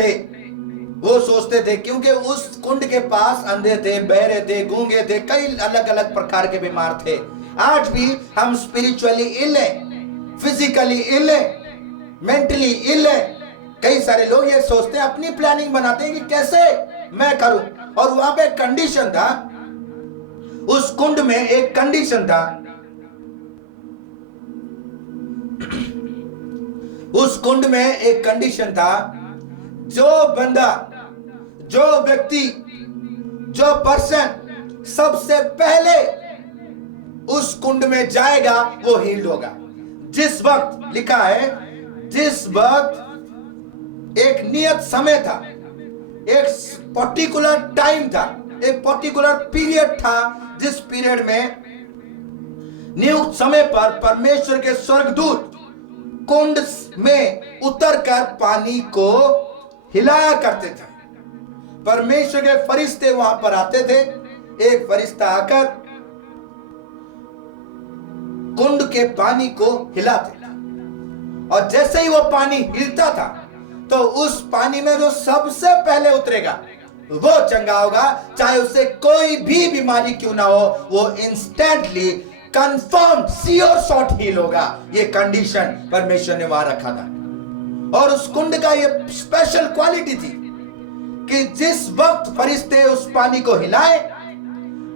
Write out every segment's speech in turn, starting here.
थे, वो सोचते थे, क्योंकि उस कुंड के पास अंधे थे, बहरे थे, गूंगे थे, कई अलग अलग प्रकार के बीमार थे। आज भी हम स्पिरिचुअली इल है, फिजिकली इल है, मेंटली इल है। कई सारे लोग ये सोचते हैं, अपनी प्लानिंग बनाते हैं कि कैसे मैं करूं। और वहां पे कंडीशन था, उस कुंड में एक कंडीशन था, उस कुंड में एक कंडीशन था, जो बंदा, जो व्यक्ति, जो पर्सन सबसे पहले उस कुंड में जाएगा वो हील्ड होगा। जिस वक्त लिखा है, जिस वक्त एक नियत समय था, एक पर्टिकुलर टाइम था, एक पर्टिकुलर पीरियड था, जिस पीरियड में नियुक्त समय पर परमेश्वर के स्वर्गदूत कुंड में उतरकर पानी को हिलाया करते थे। परमेश्वर के फरिश्ते वहां पर आते थे। एक फरिश्ता आकर कुंड के पानी को हिलाते थे, और जैसे ही वो पानी हिलता था तो उस पानी में जो सबसे पहले उतरेगा वो चंगा होगा, चाहे उससे कोई भी बीमारी क्यों ना हो, वो instantly confirm sure shot heal होगा। ये कंडीशन परमेश्वर ने वहां रखा था। और उस कुंड का ये स्पेशल क्वालिटी थी कि जिस वक्त फरिश्ते उस पानी को हिलाए,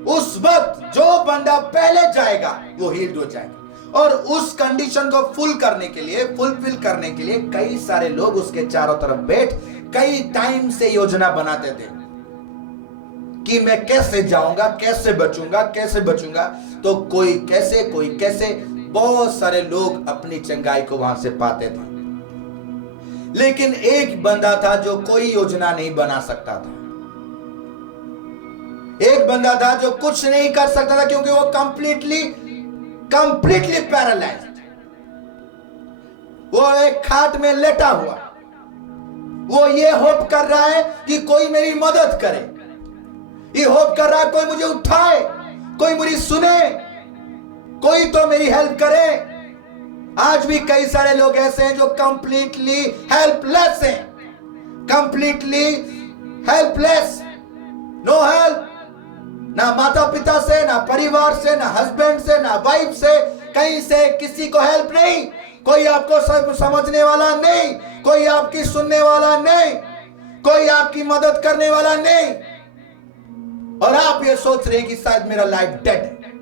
उस वक्त जो बंदा पहले जाएगा वो हील्ड हो जाएगा। और उस कंडीशन को फुलफिल करने के लिए कई सारे लोग उसके चारों तरफ बैठ कई टाइम से योजना बनाते थे कि मैं कैसे जाऊंगा, कैसे बचूंगा। तो कोई कैसे बहुत सारे लोग अपनी चंगाई को वहां से पाते थे। लेकिन एक बंदा था जो कोई योजना नहीं बना सकता था। एक बंदा था जो कुछ नहीं कर सकता था, क्योंकि वो कंप्लीटली पैरालाइज्ड। वो एक खाट में लेटा हुआ, वो ये होप कर रहा है कि कोई मेरी मदद करे, ये होप कर रहा है कोई मुझे उठाए, कोई मुझे सुने, कोई तो मेरी हेल्प करे। आज भी कई सारे लोग ऐसे हैं जो कंप्लीटली हेल्पलेस हैं, कंप्लीटली हेल्पलेस, नो हेल्प, ना माता पिता से, ना परिवार से, ना हस्बैंड से, ना वाइफ से, कहीं से किसी को हेल्प नहीं। कोई आपको समझने वाला नहीं, कोई आपकी सुनने वाला नहीं, कोई आपकी मदद करने वाला नहीं। और आप ये सोच रहे हैं कि शायद मेरा लाइफ डेड है,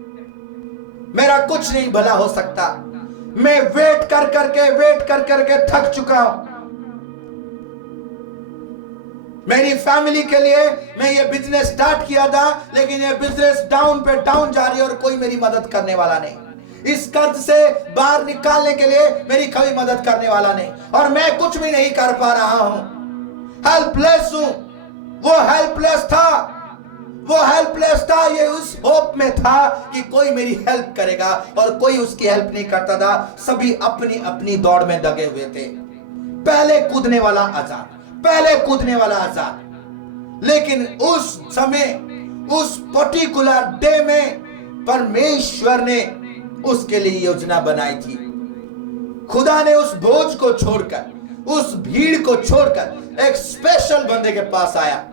मेरा कुछ नहीं भला हो सकता, मैं वेट कर करके थक चुका हूं। मेरी फैमिली के लिए मैं ये बिजनेस स्टार्ट किया था, लेकिन ये बिजनेस डाउन पे डाउन जा रही है और कोई मेरी मदद करने वाला नहीं। इस कर्ज से बाहर निकालने के लिए मेरी कोई मदद करने वाला नहीं, और मैं कुछ भी नहीं कर पा रहा हूं, हेल्पलेस हूं। वो हेल्पलेस था, ये उस होप में था कि कोई मेरी हेल्प करेगा, और कोई उसकी हेल्प नहीं करता था। सभी अपनी अपनी दौड़ में लगे हुए थे। पहले कूदने वाला आजाद। लेकिन उस समय, उस पर्टिकुलर डे में परमेश्वर ने उसके लिए योजना बनाई थी। खुदा ने उस बोझ को छोड़कर, उस भीड़ को छोड़कर एक स्पेशल बंदे के पास आया।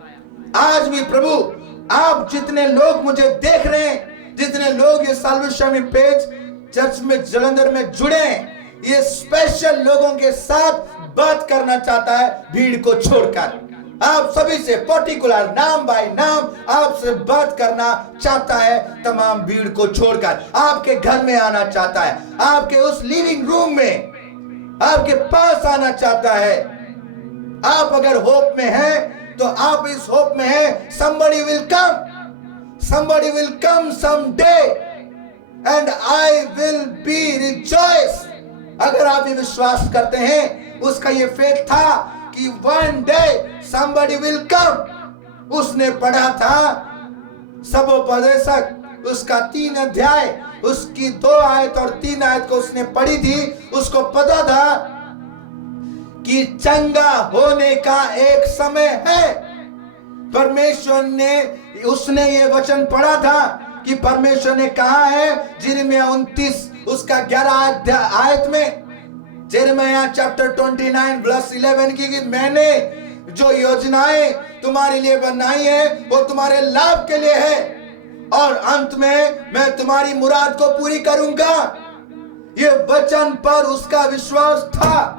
आज भी प्रभु, आप जितने लोग मुझे देख रहे हैं, जितने लोग ये साल्वेशन पेज चर्च में जलंधर में जुड़े हैं, ये स्पेशल लोगों के साथ बात करना चाहता है, भीड़ को छोड़कर। आप सभी से पर्टिकुलर नाम बाय नाम आपसे बात करना चाहता है, तमाम भीड़ को छोड़कर आपके घर में आना चाहता है, आपके उस लिविंग रूम में आपके पास आना चाहता है। आप अगर होप में हैं तो आप इस होप में हैं, somebody will come someday and I will be rejoice। अगर आप ये विश्वास करते हैं, उसका ये फेथ था कि one day somebody will come। उसने पढ़ा था सबोपदेशक, उसका 3 अध्याय, उसकी 2 आयत और 3 आयत को उसने पढ़ी थी। उसको पता था कि चंगा होने का एक समय है। परमेश्वर ने, उसने ये वचन पढ़ा था कि परमेश्वर ने कहा है यिर्मयाह 29 उसका 11 आयत में, यिर्मयाह चैप्टर 29 वर्स 11 की, कि मैंने जो योजनाएं तुम्हारे लिए बनाई है वो तुम्हारे लाभ के लिए है, और अंत में मैं तुम्हारी मुराद को पूरी करूंगा। ये वचन पर उसका विश्वास था।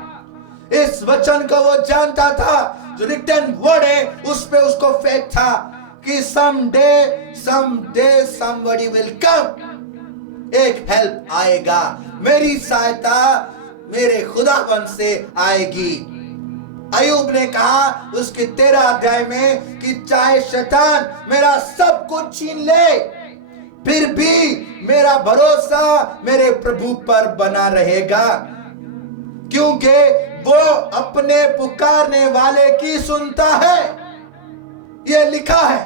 इस वचन को वो जानता था, जो रिटन वर्ड है उस पे उसको फेथ था कि someday somebody will come, एक हेल्प आएगा, मेरी सहायता मेरे खुदावन से आएगी। अय्यूब ने कहा उसके 13 अध्याय में कि चाहे शैतान मेरा सब कुछ छीन ले, फिर भी मेरा भरोसा मेरे प्रभु पर बना रहेगा, क्योंकि वो अपने पुकारने वाले की सुनता है। ये लिखा है।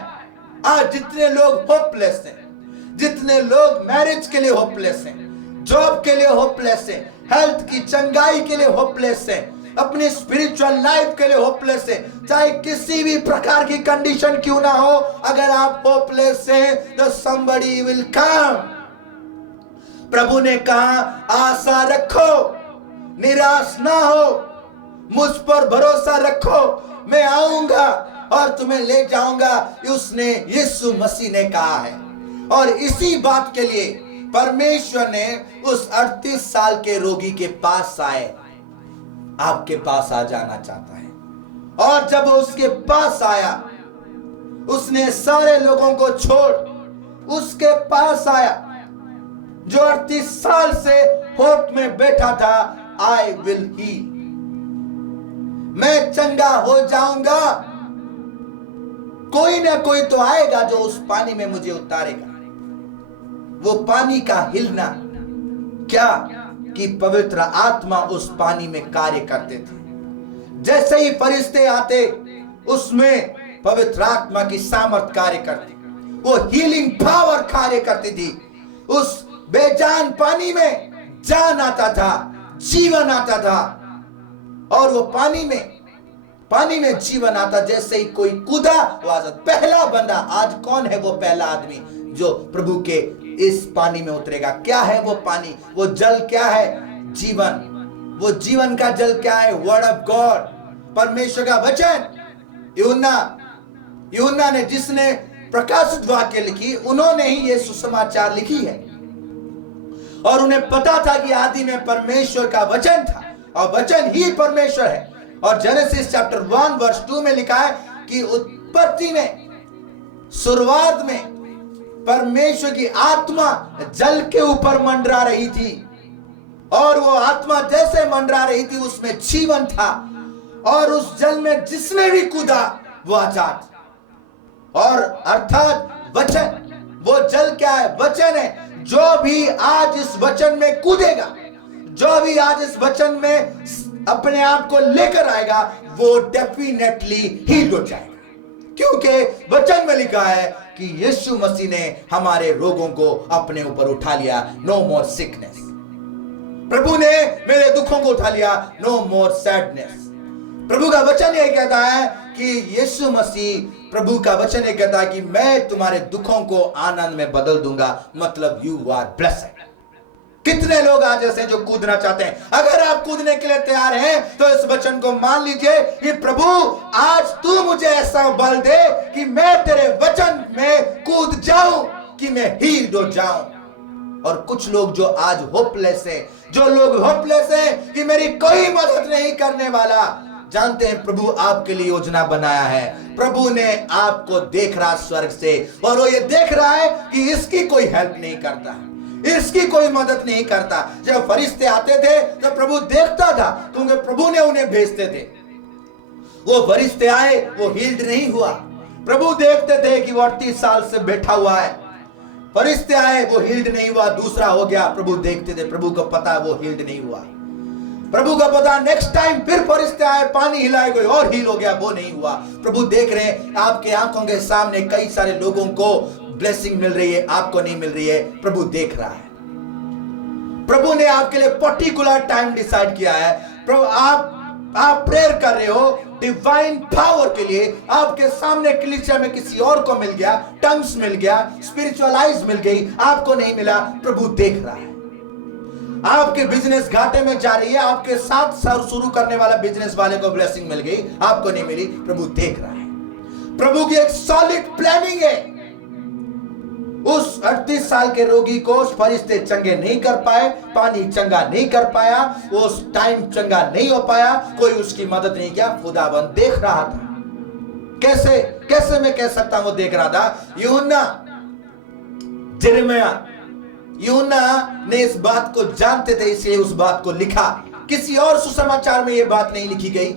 आज जितने लोग होपलेस हैं, जितने लोग मैरिज के लिए होपलेस हैं, जॉब के लिए होपलेस हैं, हेल्थ की चंगाई के लिए होपलेस हैं, अपनी स्पिरिचुअल लाइफ के लिए होपलेस है, चाहे किसी भी प्रकार की कंडीशन क्यों ना हो, अगर आप होपलेस हैं तो somebody will come। प्रभु ने कहा आशा रखो, निराश ना हो, मुझ पर भरोसा रखो, मैं आऊंगा और तुम्हें ले जाऊंगा, उसने यीशु मसीह ने कहा है। और इसी बात के लिए परमेश्वर ने उस 38 साल के रोगी के पास आए, आपके पास आ जाना चाहता है। और जब उसके पास आया, उसने सारे लोगों को छोड़ उसके पास आया, जो 38 साल से होप में बैठा था, आई विल हील, मैं चंगा हो जाऊंगा। कोई ना कोई तो आएगा जो उस पानी में मुझे उतारेगा। वो पानी का हिलना क्या कि पवित्र आत्मा उस पानी में कार्य करते थे। जैसे ही फरिश्ते आते, उसमें पवित्र आत्मा की सामर्थ कार्य करती, वो हीलिंग पावर कार्य करती थी। उस बेजान पानी में जान आता था, जीवन आता था, और वो पानी में जीवन आता। जैसे ही कोई कूदा, वो पहला बंदा, आज कौन है वो पहला आदमी जो प्रभु के इस पानी में उतरेगा? क्या है वो पानी? वो जल क्या है? जीवन। वो जीवन का जल क्या है? वर्ड ऑफ गॉड, परमेश्वर का वचन। यूहन्ना ने, जिसने प्रकाशित वाक्य लिखी, उन्होंने ही ये सुसमाचार लिखी है। और उन्हें पता था कि आदि में परमेश्वर का वचन था, और वचन ही परमेश्वर है। और जेनेसिस चैप्टर 1 वर्स 2 में लिखा है कि उत्पत्ति में, शुरुआत में परमेश्वर की आत्मा जल के ऊपर मंडरा रही थी, और वो आत्मा जैसे मंडरा रही थी उसमें जीवन था, और उस जल में जिसने भी कूदा वो आजाद। और अर्थात वचन, वो जल क्या है? वचन है। जो भी आज इस वचन में कूदेगा, जो भी आज इस वचन में अपने आप को लेकर आएगा, वो डेफिनेटली हील हो जाएगा, क्योंकि वचन में लिखा है कि यीशु मसीह ने हमारे रोगों को अपने ऊपर उठा लिया। नो मोर सिकनेस। प्रभु ने मेरे दुखों को उठा लिया। नो मोर सैडनेस। प्रभु का वचन यह कहता है कि यीशु मसीह, प्रभु का वचन यह कहता है कि मैं तुम्हारे दुखों को आनंद में बदल दूंगा। मतलब यू आर ब्लेस्ड। कितने लोग आज ऐसे जो कूदना चाहते हैं? अगर आप कूदने के लिए तैयार हैं तो इस वचन को मान लीजिए कि प्रभु आज तू मुझे ऐसा बल दे कि मैं तेरे वचन में कूद जाऊं, कि मैं हील्ड हो जाऊं। और कुछ लोग जो आज होपलेस है, जो लोग होपलेस है कि मेरी कोई मदद नहीं करने वाला, जानते हैं प्रभु आपके लिए योजना बनाया है। प्रभु ने आपको देख रहा स्वर्ग से, और वो ये देख रहा है कि इसकी कोई हेल्प नहीं करता, इसकी कोई मदद नहीं करता। जब फरिश्ते आते थे तो प्रभु देखता था, क्योंकि प्रभु ने उन्हें भेजते थे। वो फरिश्ते आए, वो हील्ड नहीं हुआ। प्रभु देखते थे कि वो 38 साल से बैठा हुआ है। फरिश्ते आए, वो हील्ड नहीं हुआ, दूसरा हो गया। प्रभु देखते थे, प्रभु को पता वो हील्ड नहीं हुआ। प्रभु का पता, नेक्स्ट टाइम फिर फरिश्ते आए, पानी हिलाए, कोई और हील हो गया, वो नहीं हुआ। प्रभु देख रहे हैं आपके आंखों के सामने कई सारे लोगों को ब्लेसिंग मिल रही है, आपको नहीं मिल रही है। प्रभु देख रहा है। प्रभु ने आपके लिए पर्टिकुलर टाइम डिसाइड किया है। प्रभु आप प्रेयर कर रहे हो डिवाइन पावर के लिए, आपके सामने कलीसिया में किसी और को मिल गया, टंग्स मिल गया, स्पिरिचुअल आइज मिल गई, आपको नहीं मिला। प्रभु देख रहा है। आपके बिजनेस घाटे में जा रही है, आपके साथ शुरू करने वाला बिजनेस वाले को ब्लेसिंग मिल गई, आपको नहीं मिली, प्रभु देख रहा है। प्रभु की एक सॉलिड प्लानिंग है। उस 38 साल के रोगी को फरिश्ते चंगे नहीं कर पाए, पानी चंगा नहीं कर पाया, उस टाइम चंगा नहीं हो पाया, कोई उसकी मदद नहीं किया। खुदाबंद देख रहा था। कैसे कैसे मैं कह सकता हूं वो देख रहा था? यूहन्ना, यिर्मयाह, यूहन्ना ने इस बात को जानते थे, इसलिए उस बात को लिखा। किसी और सुसमाचार में ये बात नहीं लिखी गई,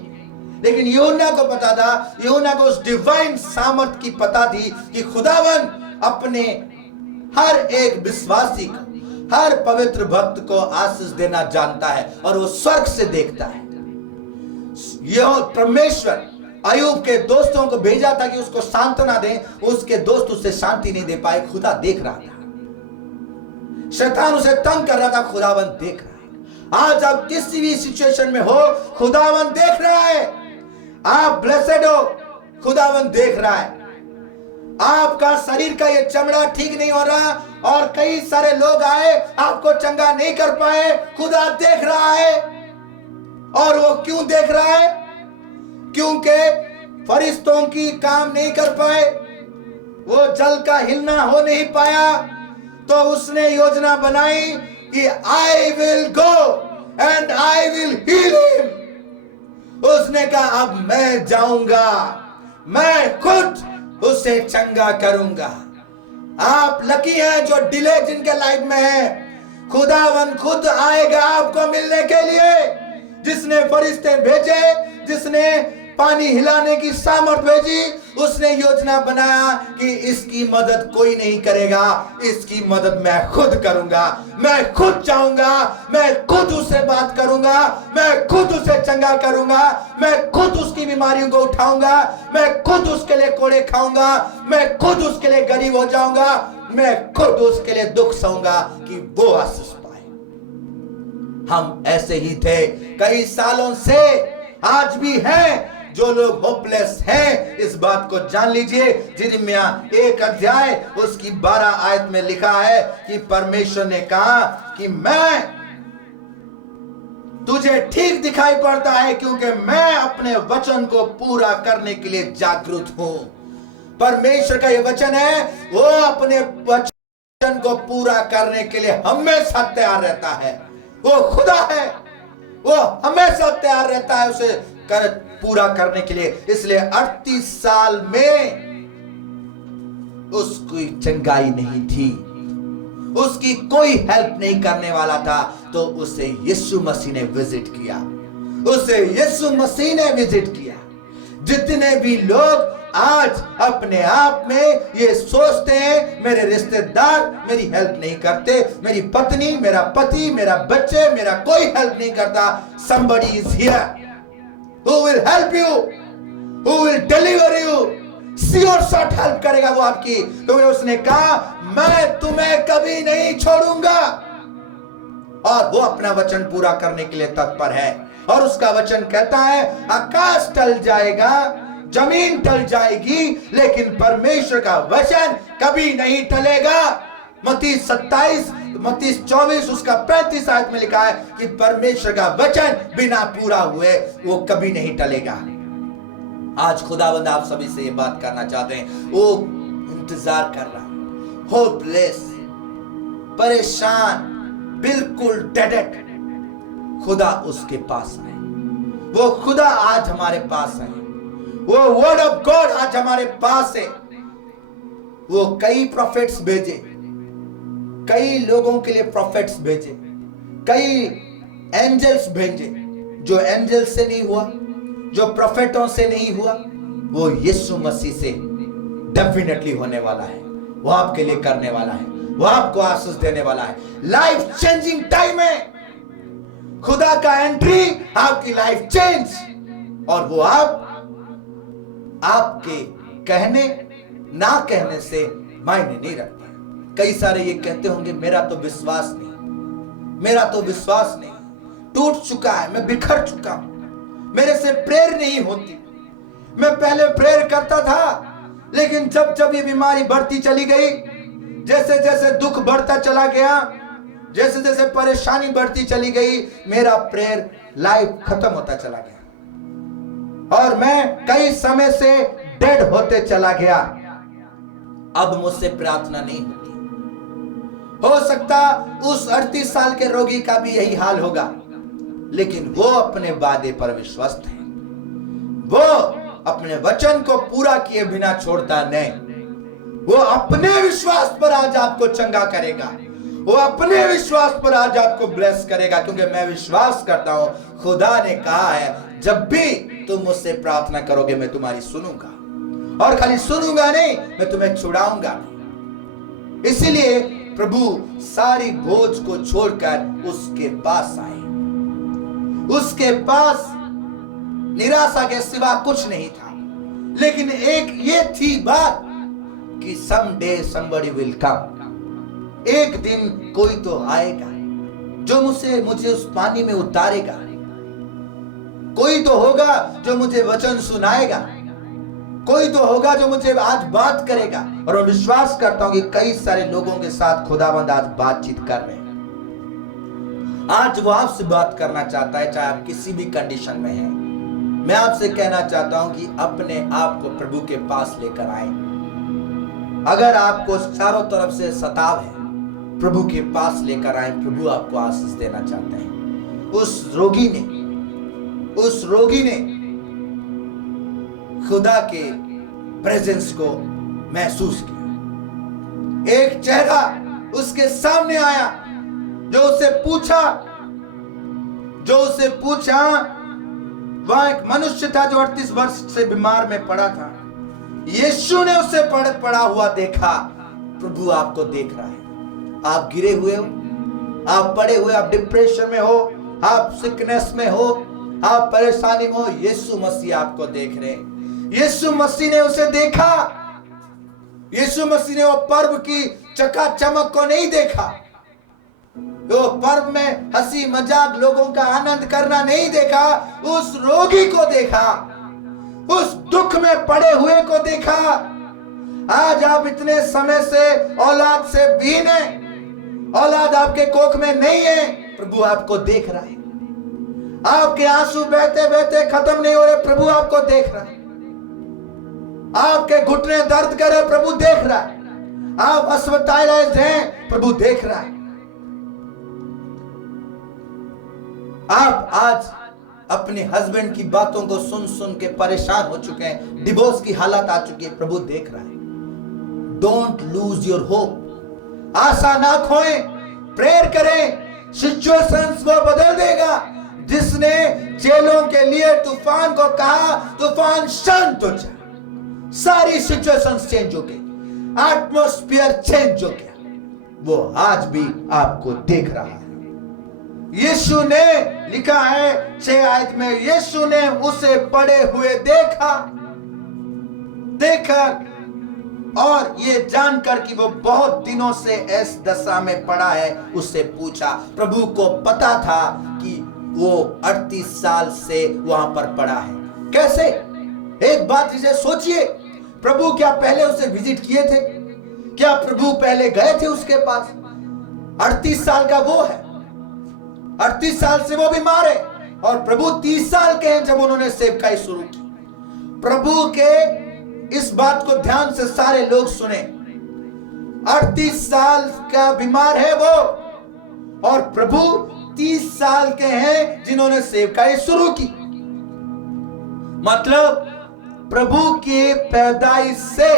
लेकिन यूहन्ना को पता था, यूहन्ना को उस डिवाइन सामर्थ की पता थी कि खुदावन अपने हर एक विश्वासी को, हर पवित्र भक्त को आशीष देना जानता है और वो स्वर्ग से देखता है। यह परमेश्वर अय्यूब के दोस्तों को भेजा था कि उसको सांत्वना दें, उसके दोस्त उससे शांति नहीं दे पाए। खुदा देख रहा था, शैतान उसे तंग कर रहा था, खुदावन देख रहा है। आज आप किसी भी सिचुएशन में हो, खुदावन देख रहा है। आप ब्लेसेड हो, खुदावन देख रहा है। आपका शरीर का ये चमड़ा ठीक नहीं हो रहा और कई सारे लोग आए, आपको चंगा नहीं कर पाए, खुदा देख रहा है। और वो क्यों देख रहा है? क्योंकि फरिश्तों की काम नहीं कर पाए, वो जल का हिलना हो नहीं पाया, तो उसने योजना बनाई कि I will go and I will heal him. उसने कहा अब मैं जाऊंगा, मैं खुद उसे चंगा करूंगा। आप लकी हैं जो डिले जिनके लाइफ में है। खुदावन खुद आएगा आपको मिलने के लिए। जिसने फरिश्ते भेजे, जिसने पानी हिलाने की सामर्थ भेजी, उसने योजना बनाया कि इसकी मदद कोई नहीं करेगा, इसकी मदद मैं खुद करूंगा। मैं खुद जाऊंगा, मैं खुद उससे बात करूंगा, मैं खुद उसे चंगा करूंगा, मैं खुद उसकी बीमारियों को उठाऊंगा, मैं खुद उसके लिए कोड़े खाऊंगा, मैं खुद उसके लिए गरीब हो जाऊंगा, मैं खुद उसके लिए दुख सहूंगा कि वो आशीष पाए। हम ऐसे ही थे कई सालों से, आज भी हैं जो लोग होपलेस हैं। इस बात को जान लीजिए। यिर्मयाह 1 अध्याय उसकी 12 आयत में लिखा है कि परमेश्वर ने कहा कि मैं, तुझे ठीक दिखाई पड़ता है क्योंकि मैं अपने वचन को पूरा करने के लिए जागरूक हूं। परमेश्वर का ये वचन है, वो अपने वचन को पूरा करने के लिए हमेशा तैयार रहता है। वो खुदा है, वो हमेशा तैयार रहता है उसे पूरा करने के लिए। इसलिए 38 साल में उसकी चंगाई नहीं थी, उसकी कोई हेल्प नहीं करने वाला था, तो उसे यीशु मसीह ने विजिट किया, उसे यीशु मसीह ने विजिट किया। जितने भी लोग आज अपने आप में ये सोचते हैं मेरे रिश्तेदार मेरी हेल्प नहीं करते, मेरी पत्नी, मेरा पति, मेरा बच्चे, मेरा कोई हेल्प नहीं करता, somebody is here who will help you, who will deliver you, sure shot help करेगा वो आपकी, क्योंकि उसने कहा मैं तुम्हें कभी नहीं छोड़ूंगा। और वो अपना वचन पूरा करने के लिए तत्पर है। और उसका वचन कहता है आकाश टल जाएगा, जमीन टल जाएगी, लेकिन परमेश्वर का वचन कभी नहीं टलेगा। मत्ती 24 उसका 35 आयत में लिखा है कि परमेश्वर का वचन बिना पूरा हुए वो कभी नहीं टलेगा। आज खुदाबंद आप सभी से ये बात करना चाहते हैं। वो इंतजार कर रहा, होपलेस, परेशान, बिल्कुल डेडेड, खुदा उसके पास है। वो खुदा आज हमारे पास है। वो वर्ड ऑफ गॉड आज हमारे पास है। वो कई प्रोफेट्स भेजे, कई लोगों के लिए प्रोफेट्स भेजे, कई एंजल्स भेजे। जो एंजल से नहीं हुआ, जो प्रोफेटों से नहीं हुआ, वो यीशु मसीह से डेफिनेटली होने वाला है। वो आपके लिए करने वाला है, वो आपको आशीष देने वाला है। लाइफ चेंजिंग टाइम है। खुदा का एंट्री आपकी लाइफ चेंज। और वो आपके कहने ना कहने से मायने नहीं रखता। कई सारे ये कहते होंगे मेरा तो विश्वास नहीं, मेरा तो विश्वास नहीं, टूट चुका है, मैं बिखर चुका हूं, मेरे से प्रेयर नहीं होती। मैं पहले प्रेयर करता था, लेकिन जब जब ये बीमारी बढ़ती चली गई, जैसे जैसे दुख बढ़ता चला गया, जैसे जैसे परेशानी बढ़ती चली गई, मेरा प्रेयर लाइफ खत्म होता चला गया और मैं कई समय से डेड होते चला गया। अब मुझसे प्रार्थना नहीं होती। हो सकता उस 38 साल के रोगी का भी यही हाल होगा, लेकिन वो अपने वादे पर विश्वस्त है। वो अपने वचन को पूरा किए बिना छोड़ता नहीं। वो अपने विश्वास पर आज आपको चंगा करेगा। वो अपने विश्वास पर आज आपको ब्लेस करेगा, क्योंकि मैं विश्वास करता हूं खुदा ने कहा है जब भी तुम मुझसे प्रार्थना करोगे मैं तुम्हारी सुनूंगा, और खाली सुनूंगा नहीं, मैं तुम्हें छुड़ाऊंगा। इसीलिए प्रभु सारी बोझ को छोड़कर उसके पास आए। उसके पास निराशा के सिवा कुछ नहीं था, लेकिन एक ये थी बात कि someday somebody will come। एक दिन कोई तो आएगा जो मुझे उस पानी में उतारेगा। कोई तो होगा जो मुझे वचन सुनाएगा। कोई तो होगा जो मुझे आज बात करेगा। और मैं विश्वास करता हूं कि कई सारे लोगों के साथ खुदावंद आज बातचीत कर रहे हैं। आज वो आपसे बात करना चाहता है, चाहे आप किसी भी कंडीशन में हैं। मैं आपसे कहना चाहता हूं कि अपने आप को प्रभु के पास लेकर आए। अगर आपको चारों तरफ से सताव है, प्रभु के पास लेकर आए। प्रभु आपको आशीष देना चाहते हैं। उस रोगी ने खुदा के प्रेजेंस को महसूस किया। एक चेहरा उसके सामने आया जो उसे पूछा। वहां एक मनुष्य था जो 38 वर्ष से बीमार में पड़ा था। यीशु ने उसे पड़ा हुआ देखा। प्रभु आपको देख रहा है। आप गिरे हुए हो, आप पड़े हुए, आप डिप्रेशन में हो, आप सिकनेस में हो, आप परेशानी में हो, यीशु मसीह आपको देख रहे हैं। यीशु मसीह ने उसे देखा। यीशु मसीह ने वो पर्व की चकाचमक को नहीं देखा। वो पर्व में हंसी मजाक लोगों का आनंद करना नहीं देखा। उस रोगी को देखा, उस दुख में पड़े हुए को देखा। आज आप इतने समय से औलाद से बीन हैं, औलाद आपके कोख में नहीं है, प्रभु आपको देख रहा है। आपके आंसू बहते बहते खत्म नहीं हो रहे, प्रभु आपको देख रहा है। आपके घुटने दर्द कर रहे, प्रभु देख रहा है। आप अस्पतालाइज्ड हैं, प्रभु देख रहा है। आप आज अपने हस्बैंड की बातों को सुन सुन के परेशान हो चुके हैं, डिवोर्स की हालत आ चुकी है, प्रभु देख रहा है। Don't lose your hope. आशा ना खोएं, प्रेयर करें। सिचुएशंस को बदल देगा। जिसने चेलों के लिए तूफान को कहा, तूफान शांत हो जाए, सारी सिचुएशंस चेंज हो गई, एटमॉस्फेयर चेंज हो गया। वो आज भी आपको देख रहा है। यीशु ने लिखा है 6 आयत में, यीशु ने उसे पड़े हुए देखा और ये जानकर कि वो बहुत दिनों से इस दशा में पड़ा है, उससे पूछा। प्रभु को पता था कि वो 38 साल से वहां पर पड़ा है। कैसे? एक बात इसे सोचिए, प्रभु क्या पहले उसे विजिट किए थे? क्या प्रभु पहले गए थे उसके पास? 38 साल का वो है, 38 साल से वो बीमार है, और प्रभु 30 साल के हैं जब उन्होंने सेवकाई शुरू की। प्रभु के इस बात को ध्यान से सारे लोग सुने। 38 साल का बीमार है वो, और प्रभु 30 साल के हैं जिन्होंने सेवकाई शुरू की। मतलब प्रभु के पैदाइश से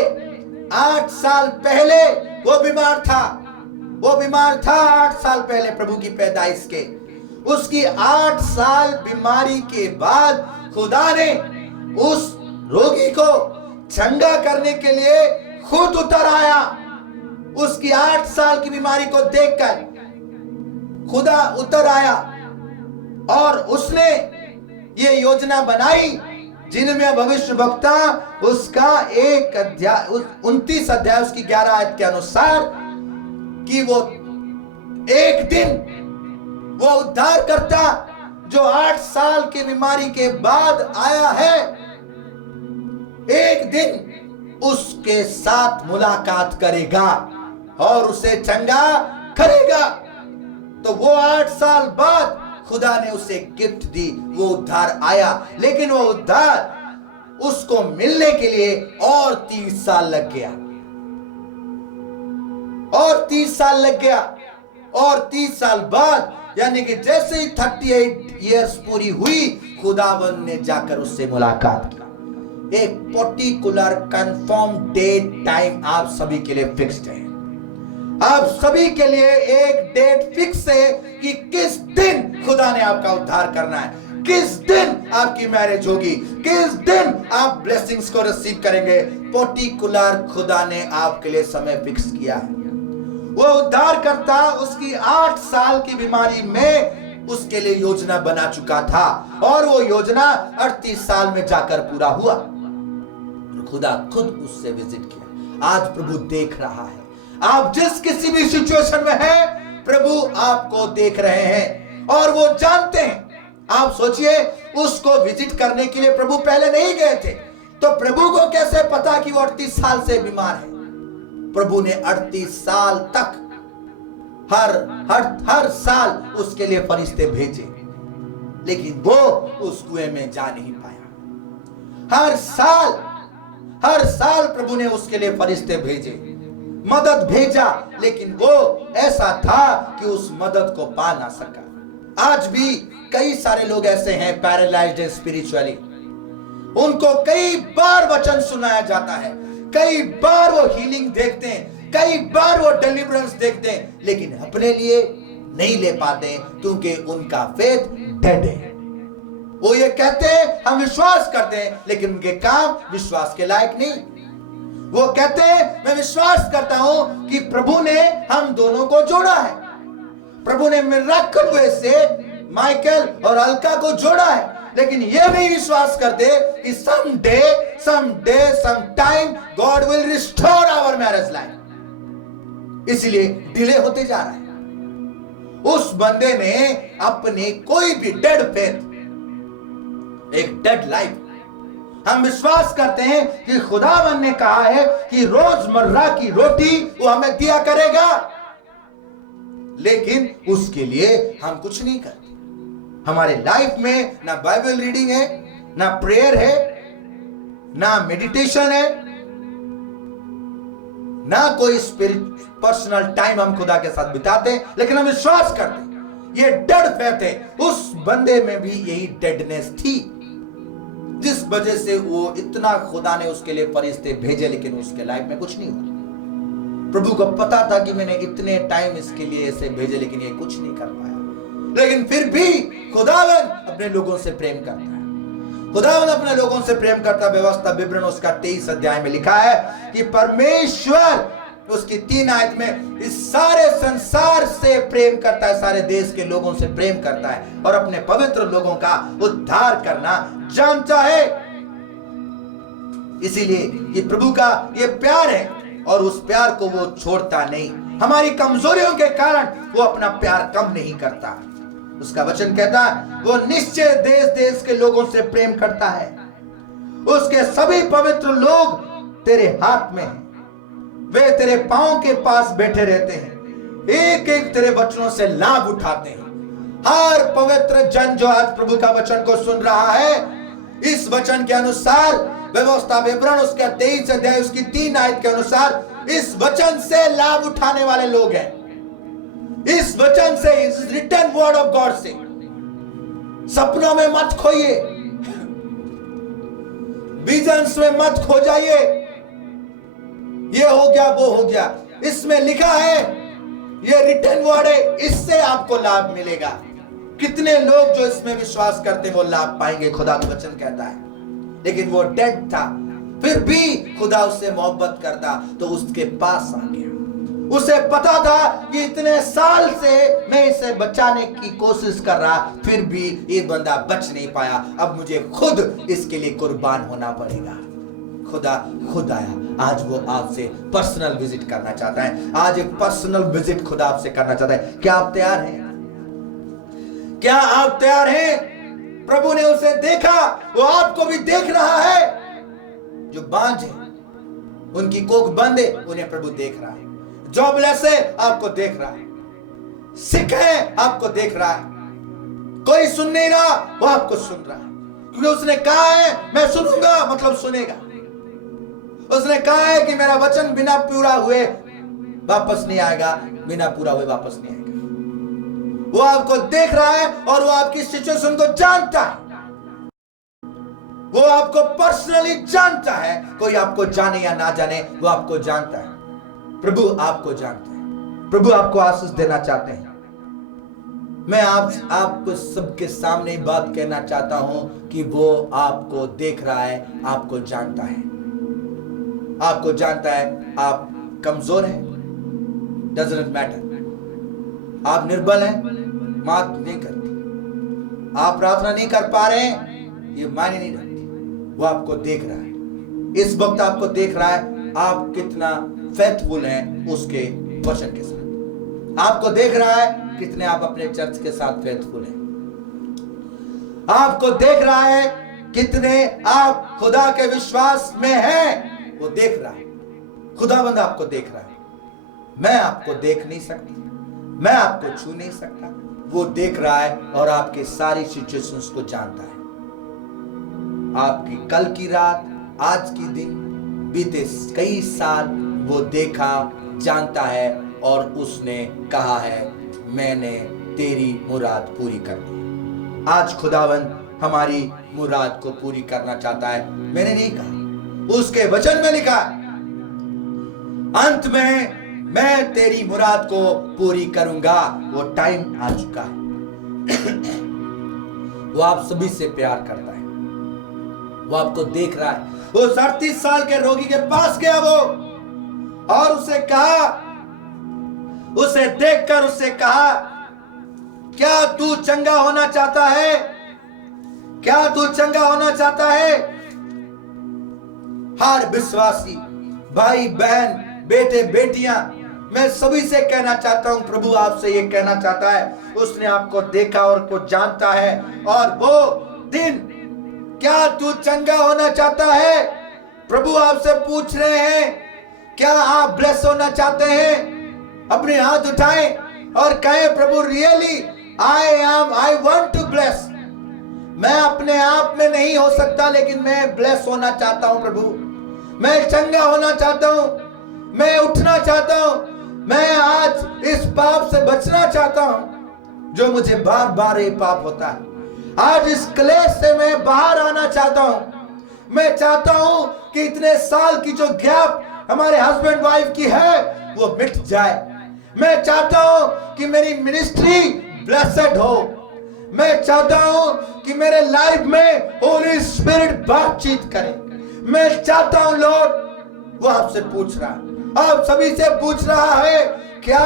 8 साल पहले वो बीमार था। वो बीमार था 8 साल पहले प्रभु की पैदाइश के। उसकी 8 साल बीमारी के बाद खुदा ने उस रोगी को चंगा करने के लिए खुद उतर आया। उसकी 8 साल की बीमारी को देखकर खुदा उतर आया और उसने ये योजना बनाई, जिनमें भविष्य वक्ता उसका 29 अध्याय उसकी 11 आयत के अनुसार कि वो एक दिन वो उद्धार करता जो 8 साल की बीमारी के बाद आया है, एक दिन उसके साथ मुलाकात करेगा और उसे चंगा करेगा। तो वो 8 साल बाद खुदा ने उसे गिफ्ट दी, वो उद्धार आया। लेकिन वो उद्धार उसको मिलने के लिए और 30 साल लग गया, और 30 साल लग गया। और 30 साल बाद, यानी कि जैसे ही 38 इयर्स पूरी हुई, खुदावन ने जाकर उससे मुलाकात की। एक पर्टिकुलर कंफर्म डेट टाइम आप सभी के लिए फिक्स्ड है। आप सभी के लिए एक डेट फिक्स है कि किस दिन खुदा ने आपका उद्धार करना है, किस दिन आपकी मैरिज होगी, किस दिन आप ब्लेसिंग्स को रिसीव करेंगे। पर्टिकुलर खुदा ने आपके लिए समय फिक्स किया है। वो उद्धार करता उसकी 8 साल की बीमारी में उसके लिए योजना बना चुका था, और वो योजना 38 साल में जाकर पूरा हुआ। खुदा खुद उससे विजिट किया। आज प्रभु देख रहा है। आप जिस किसी भी सिचुएशन में हैं, प्रभु आपको देख रहे हैं और वो जानते हैं। आप सोचिए, उसको विजिट करने के लिए प्रभु पहले नहीं गए थे, तो प्रभु को कैसे पता कि वो 38 साल से बीमार है। प्रभु ने 38 साल तक हर साल उसके लिए फरिश्ते भेजे, लेकिन वो उस कुएं में जा नहीं पाया। हर साल प्रभु ने उसके लिए फरिश्ते भेजे, मदद भेजा, लेकिन वो ऐसा था कि उस मदद को पा ना सका। आज भी कई सारे लोग ऐसे हैं पैरालाइज्ड स्पिरिचुअली। उनको कई बार वचन सुनाया जाता है, कई बार वो हीलिंग देखते हैं, कई बार वो डिलीवरेंस देखते हैं, लेकिन अपने लिए नहीं ले पाते क्योंकि उनका फेथ डेड है। वो ये कहते हैं हम विश्वास करते हैं, लेकिन उनके काम विश्वास के लायक नहीं। वो कहते हैं मैं विश्वास करता हूं कि प्रभु ने हम दोनों को जोड़ा है, प्रभु ने मिरेकल वे से माइकल और अलका को जोड़ा है, लेकिन ये नहीं विश्वास करते कि someday sometime God will restore our marriage life। इसलिए डिले होते जा रहा है। उस बंदे ने अपने कोई भी डेड फेथ, एक डेड लाइफ। हम विश्वास करते हैं कि खुदावन ने कहा है कि रोजमर्रा की रोटी वो हमें दिया करेगा, लेकिन उसके लिए हम कुछ नहीं करते। हमारे लाइफ में ना बाइबल रीडिंग है, ना प्रेयर है, ना मेडिटेशन है, ना कोई पर्सनल टाइम हम खुदा के साथ बिताते हैं, लेकिन हम विश्वास करते हैं ये डेड फेथ है। उस बंदे में भी यही डेडनेस थी, जिस वजह से वो इतना खुदा ने उसके लिए फरिश्ते भेजे, लेकिन उसके लाइफ में कुछ नहीं हुआ। प्रभु को पता था कि मैंने इतने टाइम इसके लिए ऐसे भेजे, लेकिन ये कुछ नहीं कर पाया। लेकिन फिर भी खुदावन अपने लोगों से प्रेम करता है। खुदावन अपने लोगों से प्रेम करता है। व्यवस्था विवरण उसका 23 अध्याय में लिखा है कि परमेश्वर उसकी 3 आयत में इस सारे संसार से प्रेम करता है, सारे देश के लोगों से प्रेम करता है और अपने पवित्र लोगों का उद्धार करना जानता है। इसीलिए ये प्रभु का ये प्यार है और उस प्यार को वो छोड़ता नहीं। हमारी कमजोरियों के कारण वो अपना प्यार कम नहीं करता। उसका वचन कहता है वो निश्चय देश देश के लोगों से प्रेम करता है। उसके सभी पवित्र लोग तेरे हाथ में हैं, वे तेरे पांव के पास बैठे रहते हैं, एक एक तेरे वचनों से लाभ उठाते हैं। हर पवित्र जन जो आज प्रभु का वचन को सुन रहा है, इस वचन के अनुसार व्यवस्था विवरण उसका 23 अध्याय उसकी 3 आयत के अनुसार इस वचन से लाभ उठाने वाले लोग हैं। इस वचन से, इस रिटन वर्ड ऑफ गॉड से सपनों में मत खोइए, विजन्स में मत खो जाइए, ये हो गया वो हो गया। इसमें लिखा है, ये रिटन वर्ड है, इससे आपको लाभ मिलेगा। कितने लोग जो इसमें विश्वास करते हैं वो लाभ पाएंगे, खुदा का वचन कहता है। लेकिन वो डेड था, फिर भी खुदा उससे मोहब्बत करता तो उसके पास आ गया। उसे पता था कि इतने साल से मैं इसे बचाने की कोशिश कर रहा, फिर भी ये बंदा बच नहीं पाया। अब मुझे खुद इसके लिए कुर्बान होना पड़ेगा। खुदा खुद आया। आज वो आपसे पर्सनल विजिट करना चाहता है। आज एक पर्सनल विजिट खुदा आपसे करना चाहता है। क्या आप तैयार हैं? क्या आप तैयार हैं? प्रभु ने उसे देखा, वो आपको भी देख रहा है। जो बांझ है, उनकी कोख बंद है, उन्हें प्रभु देख रहा है। जॉबलेस है, आपको देख रहा है। सीखें, आपको देख रहा है। कोई सुन नहीं रहा, वो आपको सुन रहा है, क्योंकि उसने कहा है मैं सुनूंगा, मतलब सुनेगा। उसने कहा है कि मेरा वचन बिना पूरा हुए वापस नहीं आएगा, बिना पूरा हुए वापस नहीं आएगा। वो आपको देख रहा है और वो आपकी सिचुएशन को जानता है। वो आपको पर्सनली जानता है। कोई आपको जाने या ना जाने, वो आपको जानता है। प्रभु आपको जानता है। प्रभु आपको आशीष देना चाहते हैं। मैं आपको सबके सामने बात कहना चाहता हूं कि वो आपको देख रहा है, आपको जानता है, आपको जानता है। आप कमजोर हैं, डजंट मैटर। आप निर्बल हैं, बात नहीं करती। आप प्रार्थना नहीं कर पा रहे हैं, ये मायने नहीं रखती। वो आपको देख रहा है। इस वक्त आपको देख रहा है आप कितना फेथफुल हैं उसके वचन के साथ। आपको देख रहा है कितने आप अपने चर्च के साथ फेथफुल हैं। आपको देख रहा है कितने आप खुदा के विश्वास में हैं। वो देख रहा है। खुदावंद आपको देख रहा है। मैं आपको देख नहीं सकती, मैं आपको छू नहीं सकता। वो देख रहा है और आपके सारी सिचुएशंस को जानता है। आपकी कल की रात, आज की दिन, बीते कई साल वो देखा, जानता है और उसने कहा है मैंने तेरी मुराद पूरी कर दी। आज खुदावंद हमारी मुराद को पूरी करना चाहता है। मैंने नहीं कहा, उसके वचन में लिखा, अंत में मैं तेरी मुराद को पूरी करूंगा। वो टाइम आ चुका है। वो आप सभी से प्यार करता है। वो आपको देख रहा है। वो 38 साल के रोगी के पास गया वो, और उसे कहा, उसे देखकर उससे कहा, क्या तू चंगा होना चाहता है? क्या तू चंगा होना चाहता है? हर विश्वासी भाई बहन, बेटे बेटियां, मैं सभी से कहना चाहता हूं, प्रभु आपसे ये कहना चाहता है, उसने आपको देखा और को जानता है। और वो दिन, क्या तू चंगा होना चाहता है? प्रभु आपसे पूछ रहे हैं, क्या आप ब्लेस होना चाहते हैं? अपने हाथ उठाएं और कहें, प्रभु really I want to bless. मैं अपने आप में नहीं हो सकता, लेकिन मैं ब्लेस होना चाहता हूं प्रभु। मैं चंगा होना चाहता हूं, मैं उठना चाहता हूं, मैं आज इस पाप से बचना चाहता हूं जो मुझे बार बार ये पाप होता है। आज इस क्लेश से मैं बाहर आना चाहता हूं। मैं चाहता हूं कि इतने साल की जो गैप हमारे हस्बैंड वाइफ की है वो मिट जाए। मैं चाहता हूं कि मेरी मिनिस्ट्री ब्लेस्ड हो। मैं चाहता हूं कि मेरे लाइफ में होली स्पिरिट बातचीत करे। मैं चाहता हूं लॉर्ड, वो आपसे पूछ रहा है, आप सभी से पूछ रहा है, क्या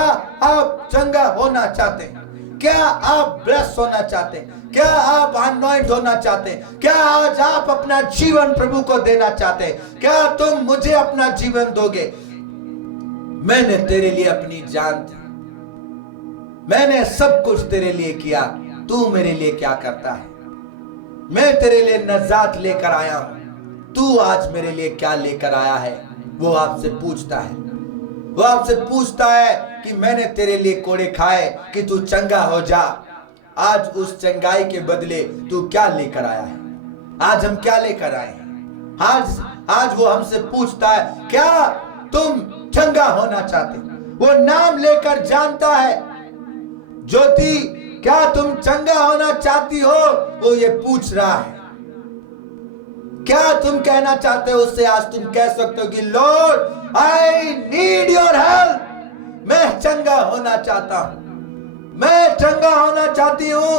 आप चंगा होना चाहते हैं? क्या आप ब्लेस होना चाहते हैं? क्या आप अनॉइंट होना चाहते हैं? क्या आज आप अपना जीवन प्रभु को देना चाहते हैं? क्या तुम मुझे अपना जीवन दोगे? मैंने तेरे लिए अपनी जान दी, मैंने सब कुछ तेरे लिए किया, तू मेरे लिए क्या करता है? मैं तेरे लिए नजात लेकर आया हूं, तू आज मेरे लिए क्या लेकर आया है? वो आपसे पूछता है। वो आपसे पूछता है कि मैंने तेरे लिए कोड़े खाए कि तू चंगा हो जा। आज उस चंगाई के बदले तू क्या लेकर आया है? आज हम क्या लेकर आए हैं? आज वो हमसे पूछता है, क्या तुम चंगा होना चाहते? वो नाम लेकर जानता है। ज्योति, क्या तुम चंगा होना चाहती हो? वो ये पूछ रहा है। क्या तुम कहना चाहते हो उससे? आज तुम कह सकते हो कि Lord I need your help. मैं चंगा होना चाहता हूं, मैं चंगा होना चाहती हूं।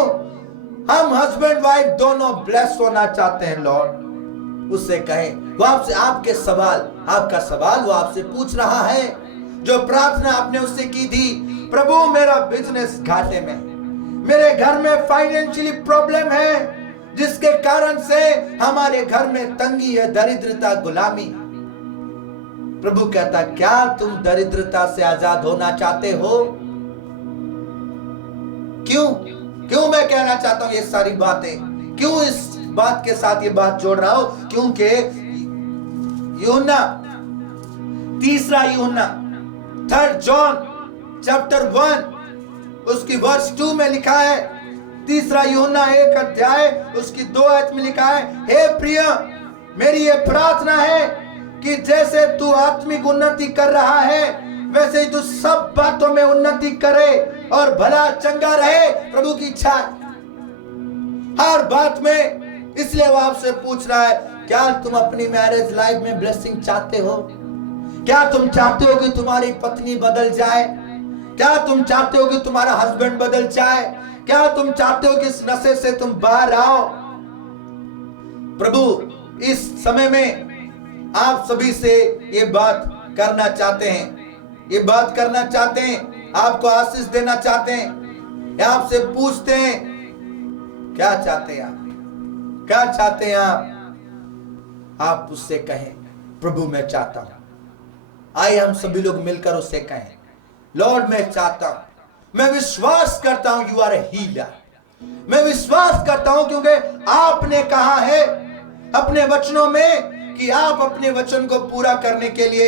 हम हस्बैंड वाइफ दोनों ब्लेस होना चाहते हैं लॉर्ड। उससे कहें, वो आपसे आपके सवाल, आपका सवाल वो आपसे पूछ रहा है। जो प्रार्थना आपने उससे की थी, प्रभु मेरा बिजनेस घाटे में, मेरे घर में फाइनेंशियली प्रॉब्लम है जिसके कारण से हमारे घर में तंगी है, दरिद्रता, गुलामी। प्रभु कहता, क्या तुम दरिद्रता से आजाद होना चाहते हो? क्यों मैं कहना चाहता हूं ये सारी बातें? क्यों इस बात के साथ ये बात जोड़ रहा हूं? क्योंकि यूहन्ना, तीसरा यूहन्ना, 3 जॉन चैप्टर 1 उसकी वर्ष 2 में लिखा है, 3 यूहन्ना 1 अध्याय उसकी 2 आयत में लिखा है, हे प्रिय, मेरी ये प्रार्थना है कि जैसे तू आत्मिक उन्नति कर रहा है वैसे ही तू सब बातों में उन्नति करे और भला चंगा रहे। प्रभु की इच्छा हर बात में। इसलिए वो आपसे पूछ रहा है, क्या तुम अपनी मैरिज लाइफ में ब्लेसिंग चाहते हो? क्या तुम चाहते हो कि तुम्हारी पत्नी बदल जाए? क्या तुम चाहते हो कि तुम्हारा हस्बैंड बदल जाए? क्या तुम चाहते हो कि इस नशे से तुम बाहर आओ? प्रभु इस समय में आप सभी से ये बात करना चाहते हैं, ये बात करना चाहते हैं, आपको आशीष देना चाहते हैं। आपसे पूछते हैं, क्या चाहते हैं आप? क्या चाहते हैं आप उससे कहें, प्रभु मैं चाहता हूं। आइए हम सभी लोग मिलकर उससे कहें, लॉर्ड मैं चाहता हूं, मैं विश्वास करता हूं यू आर ए हीलर। मैं विश्वास करता हूं क्योंकि आपने कहा है अपने वचनों में कि आप अपने वचन को पूरा करने के लिए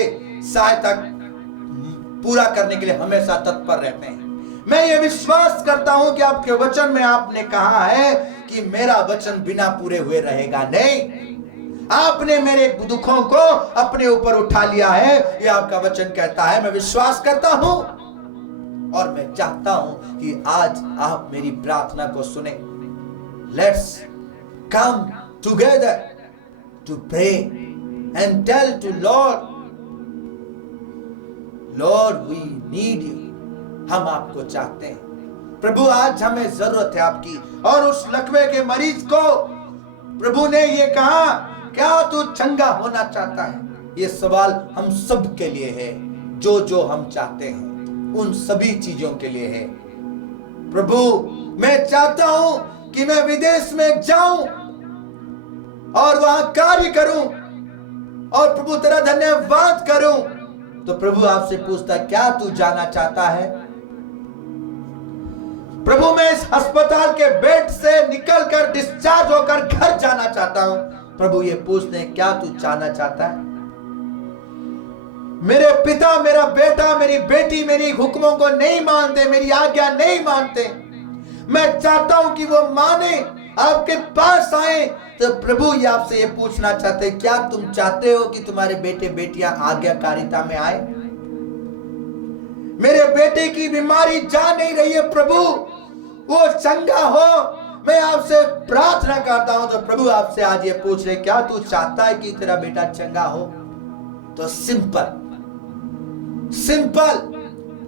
पूरा करने के लिए हमेशा तत्पर रहते हैं। मैं ये विश्वास करता हूं कि आपके वचन में आपने कहा है कि मेरा वचन बिना पूरे हुए रहेगा नहीं। आपने मेरे दुखों को अपने ऊपर उठा लिया है, ये आपका वचन कहता है। मैं विश्वास करता हूं और मैं चाहता हूं कि आज आप मेरी प्रार्थना को सुने। Let's come together to pray and tell to Lord we need you. हम आपको चाहते हैं प्रभु, आज हमें जरूरत है आपकी। और उस लकवे के मरीज को प्रभु ने ये कहा, क्या तू चंगा होना चाहता है? ये सवाल हम सब के लिए है। जो हम चाहते हैं उन सभी चीजों के लिए है। प्रभु मैं चाहता हूं कि मैं विदेश में जाऊं और वहां कार्य करूं और प्रभु तेरा धन्यवाद करूं। तो प्रभु आपसे पूछता, क्या तू जाना चाहता है? प्रभु मैं इस अस्पताल के बेड से निकलकर डिस्चार्ज होकर घर जाना चाहता हूं। प्रभु ये पूछते हैं, क्या तू जाना चाहता है? मेरे पिता, मेरा बेटा, मेरी बेटी मेरी हुक्मों को नहीं मानते, मेरी आज्ञा नहीं मानते। मैं चाहता हूं कि वो माने, आपके पास आए। तो प्रभु ये आपसे ये पूछना चाहते, क्या तुम चाहते हो कि तुम्हारे बेटे बेटियां आज्ञाकारिता में आए? मेरे बेटे की बीमारी जा नहीं रही है प्रभु, वो चंगा हो। मैं आपसे प्रार्थना करता हूं। तो प्रभु आपसे आज ये पूछ रहे, क्या तू चाहता है कि तेरा बेटा चंगा हो? तो सिंपल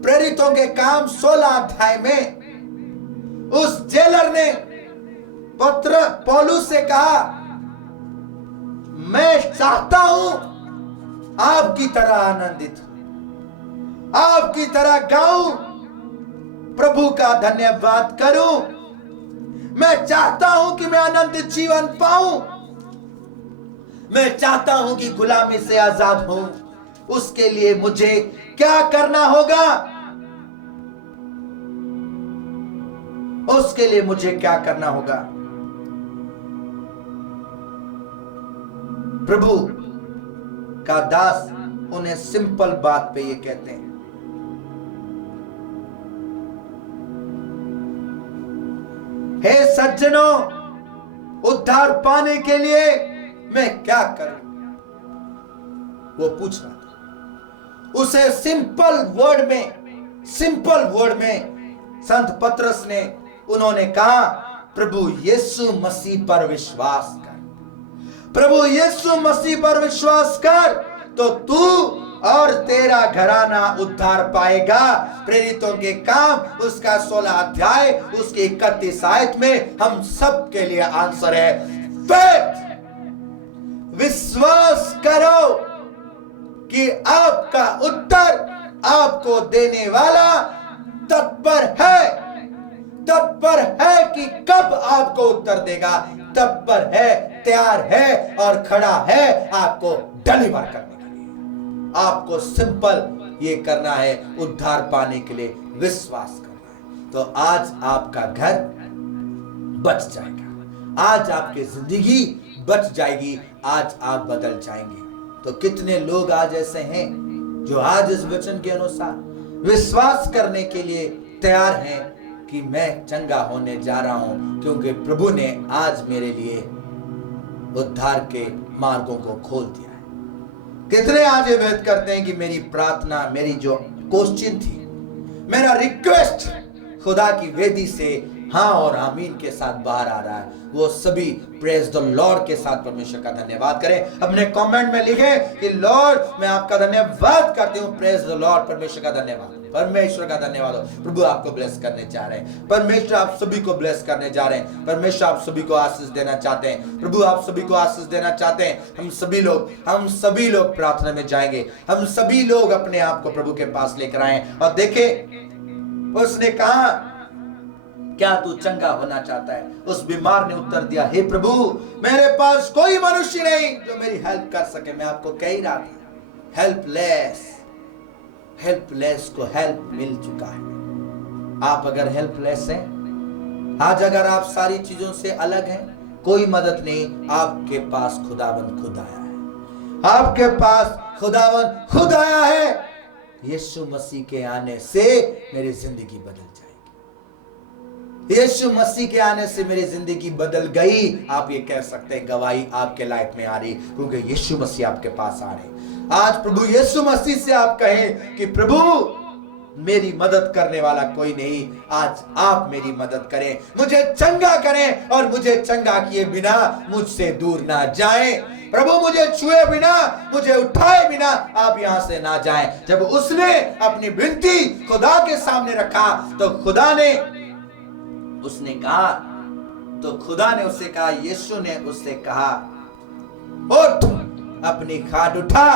प्रेरितों के काम 16 अध्याय में उस जेलर ने पत्र पौलुस से कहा, मैं चाहता हूं आपकी तरह आनंदित, आपकी तरह गाऊं, प्रभु का धन्यवाद करूं। मैं चाहता हूं कि मैं आनंदित जीवन पाऊं। मैं चाहता हूं कि गुलामी से आजाद हूं। उसके लिए मुझे क्या करना होगा? उसके लिए मुझे क्या करना होगा? प्रभु का दास उन्हें सिंपल बात पे ये कहते हैं, हे सज्जनों, उद्धार पाने के लिए मैं क्या करूं? वो पूछ रहा था। उसे सिंपल वर्ड में संत पतरस ने उन्होंने कहा, प्रभु यीशु मसीह पर विश्वास कर। प्रभु यीशु मसीह पर विश्वास कर तो तू और तेरा घराना उद्धार पाएगा। प्रेरितों के काम उसका 16 अध्याय उसके 31 आयत में हम सब के लिए आंसर है, फेथ। विश्वास करो कि आपका उत्तर आपको देने वाला तत्पर है कि कब आपको उत्तर देगा। तत्पर है, तैयार है और खड़ा है आपको डिलीवर करने के लिए। आपको सिंपल ये करना है, उद्धार पाने के लिए विश्वास करना है। तो आज आपका घर बच जाएगा, आज आपकी जिंदगी बच जाएगी, आज आप बदल जाएंगे। तो कितने लोग आज ऐसे हैं जो आज इस वचन के अनुसार विश्वास करने के लिए तैयार हैं कि मैं चंगा होने जा रहा हूं, क्योंकि प्रभु ने आज मेरे लिए उद्धार के मार्गों को खोल दिया है। कितने आज ये व्यक्त करते हैं कि मेरी प्रार्थना, मेरी जो क्वेश्चन थी, मेरा रिक्वेस्ट खुदा की वेदी से हाँ और आमीन के साथ बाहर आ रहा है, वो सभी प्रेज द लॉर्ड के साथ परमेश्वर का धन्यवाद करें। अपने कमेंट में लिखें कि लॉर्ड मैं आपका धन्यवाद करती हूँ, प्रेज द लॉर्ड, परमेश्वर का धन्यवाद, परमेश्वर का धन्यवाद हो। प्रभु आपको ब्लेस करने जा रहे हैं, परमेश्वर आप सभी को ब्लेस करने जा रहे हैं, परमेश्वर आप सभी को आशीष देना चाहते हैं, प्रभु आप सभी को आशीष देना चाहते हैं। हम सभी लोग प्रार्थना में जाएंगे, हम सभी लोग अपने आप को प्रभु के पास लेकर आए। और देखे उसने कहा क्या तू चंगा होना चाहता है? उस बीमार ने उत्तर दिया, हे प्रभु मेरे पास कोई मनुष्य नहीं जो मेरी हेल्प कर सके। मैं आपको कह ही रहा था, हेल्पलेस को हेल्प मिल चुका है। आप अगर हेल्पलेस हैं, आज अगर आप सारी चीजों से अलग हैं, कोई मदद नहीं, आपके पास खुदावंद खुद आया है, आपके पास खुदावंद खुद आया है। यीशु मसीह के आने से मेरी जिंदगी बदल जाएगी, यीशु मसीह के आने से मेरी जिंदगी बदल गई। आप ये कह सकते हैं, गवाही आपके लाइफ में आ रही, क्योंकि यीशु मसीह आपके पास आ रहे। आज प्रभु यीशु मसीह से आप कहें कि प्रभु मेरी मदद करने वाला कोई नहीं, आज आप मेरी मदद करें, मुझे चंगा करें, और मुझे चंगा किए बिना मुझसे दूर ना जाएं। प्रभु मुझे छुए बिना, मुझे उठाए बिना आप यहां से ना जाएं। जब उसने अपनी विनती खुदा के सामने रखा तो खुदा ने उससे कहा, यीशु ने उससे कहा, उठ अपनी खाट उठा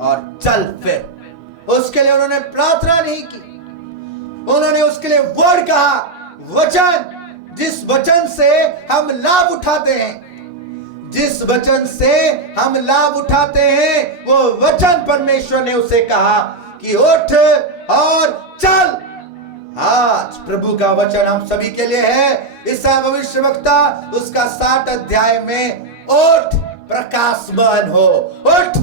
और चल फिर। उसके लिए उन्होंने प्रार्थना नहीं की, उन्होंने उसके लिए वर्ड कहा, वचन, जिस वचन से हम लाभ उठाते हैं, जिस वचन से हम लाभ उठाते हैं, वो वचन परमेश्वर ने उसे कहा कि उठ और चल। आज प्रभु का वचन हम सभी के लिए है। ईसाया भविष्यवक्ता उसका 60 अध्याय में, उठ प्रकाशमान हो, उठ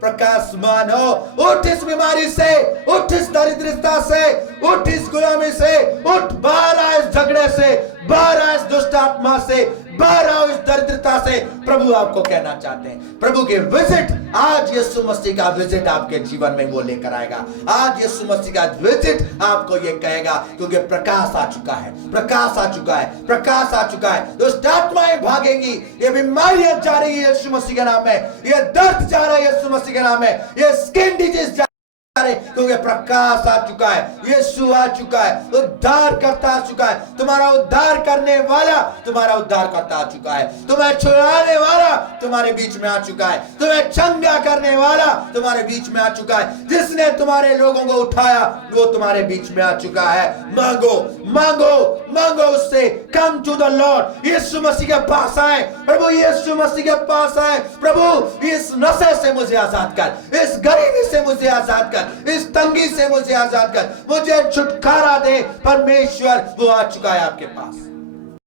प्रकाशमान हो, उठ इस बीमारी से, उठ इस दरिद्रता से, उठ इस गुलामी से, उठ बाहर आ इस झगड़े से, बाहर आ इस दुष्ट आत्मा से, बाहर आओ इस दरिद्रता से। प्रभु आपको कहना चाहते हैं, प्रभु के विजिट, आज यीशु मसीह का विजिट आपके जीवन में वो लेकर आएगा। आज यीशु मसीह का विजिट आपको ये कहेगा, क्योंकि प्रकाश आ चुका है, प्रकाश आ चुका है, प्रकाश आ चुका है। दुष्ट आत्माएं भागेंगी, ये बीमारियां जा रही है यीशु मसीह के नाम में, ये दर्द जा रहा है यीशु मसीह के नाम में, ये स्किन डिजीज क्योंकि प्रकाश आ चुका है, यीशु आ चुका है, उद्धार करता आ चुका है। तुम्हारा उद्धार करने वाला तुम्हारा उद्धार करता आ चुका है, तुम्हें छुड़ाने वाला तुम्हारे बीच में आ चुका है, तुम्हें चंगा करने वाला तुम्हारे बीच में आ चुका है। जिसने तुम्हारे लोगों को उठाया वो तुम्हारे बीच में आ चुका है। मांगो मांगो मांगो उससे। कम टू द लॉर्ड, यीशु मसीह के पास आए, प्रभु यीशु मसीह के पास आए। प्रभु इस नशे से मुझे आजाद कर, इस गरीबी से मुझे आजाद कर, इस तंगी से मुझे आजाद कर, मुझे छुटकारा दे। परमेश्वर वो आ चुका है आपके पास।